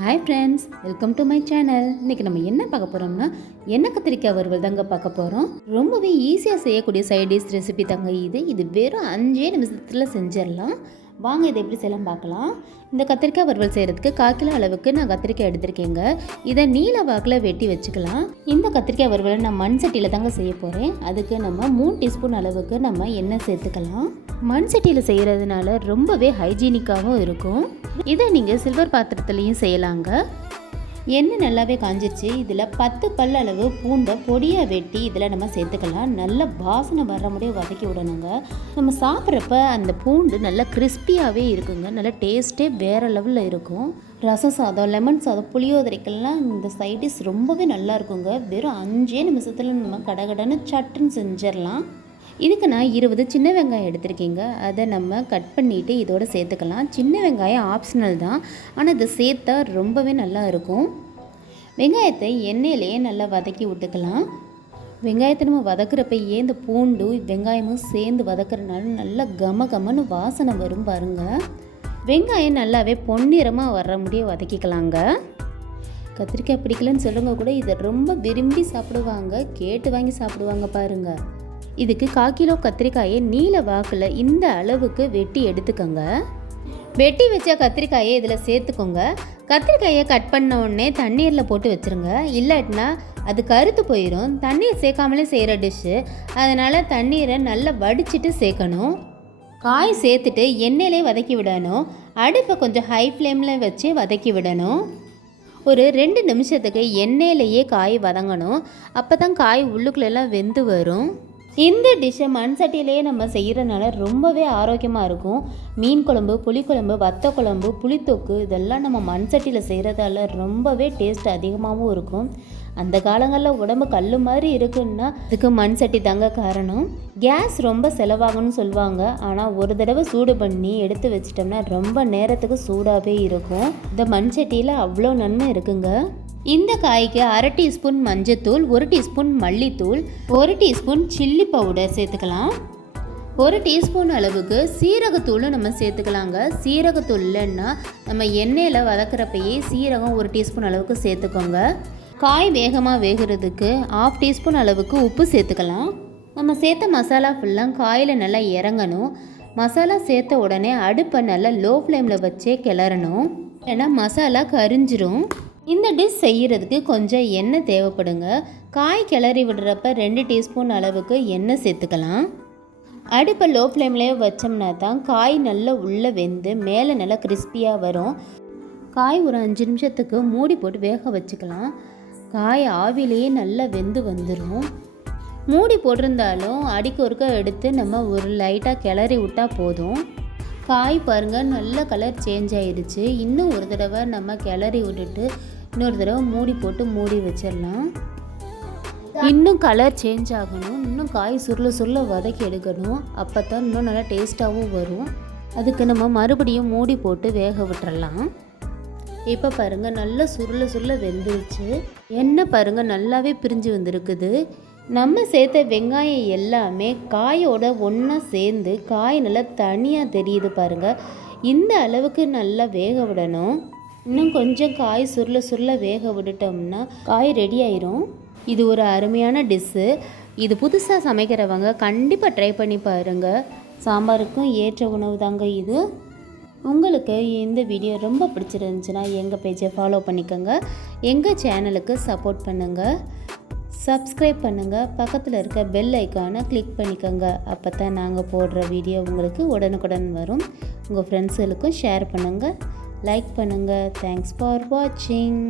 Hi friends, welcome to my channel. இன்றைக்கி நம்ம என்ன பார்க்க போகிறோம்னா எண்ணெய் கத்திரிக்காய் வறுவல் தாங்க பார்க்க போகிறோம். ரொம்பவே ஈஸியாக செய்யக்கூடிய சைட் டிஷ் ரெசிபி தாங்க இது வெறும் 5 நிமிஷத்தில் செஞ்சிடலாம். வாங்க இதை எப்படி செய்யலாம் பார்க்கலாம். இந்த கத்திரிக்காய் வறுவல் செய்கிறதுக்கு 1/4 கிலோ அளவுக்கு நான் கத்திரிக்காய் எடுத்திருக்கேங்க. இதை நீல வாக்கில் வெட்டி வச்சுக்கலாம். இந்த கத்திரிக்காய் வறுவலை நான் மண் சட்டியில் தாங்க செய்ய போகிறேன். அதுக்கு நம்ம 3 டீஸ்பூன் அளவுக்கு நம்ம எண்ணெய் சேர்த்துக்கலாம். மண் சட்டியில் செய்கிறதுனால ரொம்பவே ஹைஜீனிக்காகவும் இருக்கும். இதை நீங்கள் சில்வர் பாத்திரத்துலேயும் செய்யலாங்க. எண்ணெய் நல்லாவே காஞ்சிருச்சு. இதில் 10 பல் அளவு பூண்டை பொடியாக வெட்டி இதில் நம்ம சேர்த்துக்கலாம். நல்ல வாசனை வர முடிய வதக்கி விடணுங்க. நம்ம சாப்பிட்றப்ப அந்த பூண்டு நல்லா கிறிஸ்பியாகவே இருக்குங்க. நல்ல டேஸ்ட்டே வேறு லெவலில் இருக்கும். ரசம் சாதம், லெமன் சாதம், புளியோதரைக்கெல்லாம் இந்த சைட் டிஷ் ரொம்பவே நல்லா இருக்குங்க. வெறும் 5 நிமிஷத்தில் நம்ம கடகடன்னு சட்டுன்னு செஞ்சிடலாம். இதுக்கு நான் 20 சின்ன வெங்காயம் எடுத்திருக்கேங்க. அதை நம்ம கட் பண்ணிவிட்டு இதோடு சேர்த்துக்கலாம். சின்ன வெங்காயம் ஆப்ஷனல் தான், ஆனால் இதை சேர்த்தா ரொம்பவே நல்லா இருக்கும். வெங்காயத்தை எண்ணெயிலேயே நல்லா வதக்கி விட்டுக்கலாம். வெங்காயத்தை நம்ம வதக்குறப்பயே இந்த பூண்டு வெங்காயமும் சேர்ந்து வதக்குறதுனால நல்லா கமன்னு வாசனை வரும் பாருங்கள். வெங்காயம் நல்லாவே பொன்னிறமாக வர முடிய வதக்கிக்கலாங்க. கத்திரிக்காய் பிடிக்கலன்னு சொல்லுங்க கூட இதை ரொம்ப விரும்பி சாப்பிடுவாங்க, கேட்டு வாங்கி சாப்பிடுவாங்க பாருங்கள். இதுக்கு 1/4 கிலோ கத்திரிக்காயை நீல வாக்கில் இந்த அளவுக்கு வெட்டி எடுத்துக்கோங்க. வெட்டி வச்ச கத்திரிக்காயை இதில் சேர்த்துக்கோங்க. கத்திரிக்காயை கட் பண்ண உடனே தண்ணீரில் போட்டு வச்சுருங்க. இல்லாட்டினா அது கருத்து போயிடும். தண்ணீர் சேர்க்காமலே செய்கிற டிஷ்ஷு, அதனால் தண்ணீரை நல்லா வடிச்சிட்டு சேர்க்கணும். காய் சேர்த்துட்டு எண்ணெயிலே வதக்கி விடணும். அடுப்பை கொஞ்சம் ஹை ஃப்ளேமில் வச்சு வதக்கி விடணும். ஒரு 2 நிமிஷத்துக்கு எண்ணெயிலேயே காய் வதங்கணும். அப்போ தான் காய் உள்ளுக்குள்ளெல்லாம் வெந்து வரும். இந்த டிஷ்ஷை மண் சட்டியிலேயே நம்ம செய்கிறனால ரொம்பவே ஆரோக்கியமாக இருக்கும். மீன் குழம்பு, புளிக்குழம்பு, வத்த குழம்பு, புளித்தொக்கு இதெல்லாம் நம்ம மண் சட்டியில் செய்கிறதால ரொம்பவே டேஸ்ட் அதிகமாகவும் இருக்கும். அந்த காலங்களில் உடம்பு கல் மாதிரி இருக்குன்னா அதுக்கு மண் சட்டி தாங்க காரணம். கேஸ் ரொம்ப செலவாகும்னு சொல்லுவாங்க, ஆனால் ஒரு தடவை சூடு பண்ணி எடுத்து வச்சிட்டோம்னா ரொம்ப நேரத்துக்கு சூடாகவே இருக்கும். இந்த மண் சட்டியில் அவ்வளோ நன்மை இருக்குங்க. இந்த காய்க்கு 1/2 டீஸ்பூன் மஞ்சத்தூள், 1 டீஸ்பூன் மல்லித்தூள், 1 டீஸ்பூன் சில்லி பவுடர் சேர்த்துக்கலாம். 1 டீஸ்பூன் அளவுக்கு சீரகத்தூளும் நம்ம சேர்த்துக்கலாங்க. சீரகத்தூள் இல்லைன்னா நம்ம எண்ணெயில் வதக்கிறப்பயே சீரகம் 1 டீஸ்பூன் அளவுக்கு சேர்த்துக்கோங்க. காய் வேகமாக வேகிறதுக்கு 1/2 டீஸ்பூன் அளவுக்கு உப்பு சேர்த்துக்கலாம். நம்ம சேர்த்த மசாலா ஃபுல்லாக காயில் நல்லா இறங்கணும். மசாலா சேர்த்த உடனே அடுப்பை நல்லா லோ ஃப்ளேமில் வச்சே கிளறணும், ஏன்னா மசாலா கரிஞ்சிரும். இந்த டிஷ் செய்கிறதுக்கு கொஞ்சம் எண்ணெய் தேவைப்படுங்க. காய் கிளறி விடுறப்ப 2 டீஸ்பூன் அளவுக்கு எண்ணெய் சேர்த்துக்கலாம். அடுப்பை லோ ஃப்ளேம்லேயே வச்சோம்னா தான் காய் நல்லா உள்ளே வெந்து மேலே நல்லா கிறிஸ்பியாக வரும். காய் ஒரு 5 நிமிஷத்துக்கு மூடி போட்டு வேக வச்சுக்கலாம். காய் ஆவிலேயே நல்லா வெந்து வந்துடும். மூடி போட்டிருந்தாலும் அடிக்கு ஒருக்க எடுத்து நம்ம ஒரு லைட்டாக கிளறி விட்டால் போதும். காய் பாருங்கள் நல்ல கலர் சேஞ்ச் ஆகிடுச்சு. இன்னும் ஒரு தடவை நம்ம கிளறி விட்டுட்டு இன்னொரு தடவை மூடி போட்டு மூடி வச்சிடலாம். இன்னும் கலர் சேஞ்ச் ஆகணும். இன்னும் காய் சுருள வதக்கி எடுக்கணும். அப்போ தான் இன்னும் நல்லா டேஸ்ட்டாகவும் வரும். அதுக்கு நம்ம மறுபடியும் மூடி போட்டு வேக விட்டுறலாம். இப்போ பாருங்கள் நல்லா சுருள வெந்துருச்சு. எண்ணெய் பாருங்கள் நல்லாவே பிரிஞ்சு வந்திருக்குது. நம்ம சேர்த்த வெங்காயம் எல்லாமே காயோட ஒன்றா சேர்ந்து காய் நல்லா தனியாக தெரியுது பாருங்கள். இந்த அளவுக்கு நல்லா வேக விடணும். இன்னும் கொஞ்சம் காய் சுருள வேக விட்டுட்டோம்னா காய் ரெடி ஆயிரும். இது ஒரு அருமையான டிஷ்ஷு. இது புதுசாக சமைக்கிறவங்க கண்டிப்பாக ட்ரை பண்ணி பாருங்கள். சாம்பாருக்கும் ஏற்ற உணவு தாங்க இது. உங்களுக்கு இந்த வீடியோ ரொம்ப பிடிச்சிருந்துச்சுன்னா எங்கள் பேஜை ஃபாலோ பண்ணிக்கோங்க. எங்கள் சேனலுக்கு சப்போர்ட் பண்ணுங்கள். சப்ஸ்கிரைப் பண்ணுங்கள். பக்கத்தில் இருக்க பெல் ஐக்கானை கிளிக் பண்ணிக்கோங்க. அப்போ தான் நாங்கள் போடுற வீடியோ உங்களுக்கு உடனுக்குடன் வரும். உங்கள் ஃப்ரெண்ட்ஸுகளுக்கும் ஷேர் பண்ணுங்கள், லைக் பண்ணுங்கள். தேங்க்ஸ் ஃபார் வாட்சிங்.